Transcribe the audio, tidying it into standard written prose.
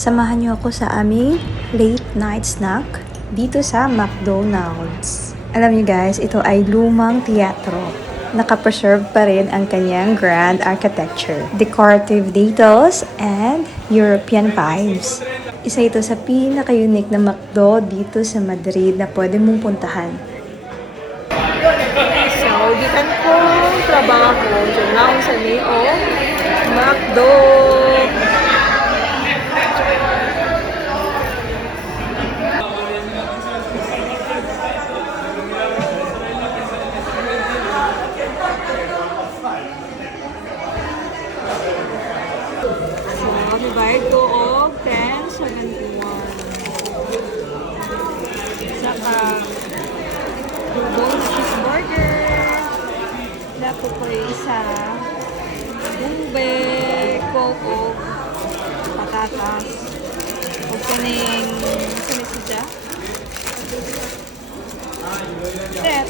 Samahan niyo ako sa aming late night snack dito sa McDonald's. Alam niyo guys, ito ay lumang teatro. Nakapreserve pa rin ang kanyang grand architecture, decorative details, and European vibes. Isa ito sa pinaka-unique na McDo dito sa Madrid na pwede mong puntahan. So, gikan ko trabaho dyan lang sa Neo McDo. So, mibayad ko og 10.71. Saka bonus cheeseburger. Dapo ko isa. Ube, coke, o patatas. O kaning siya. Set.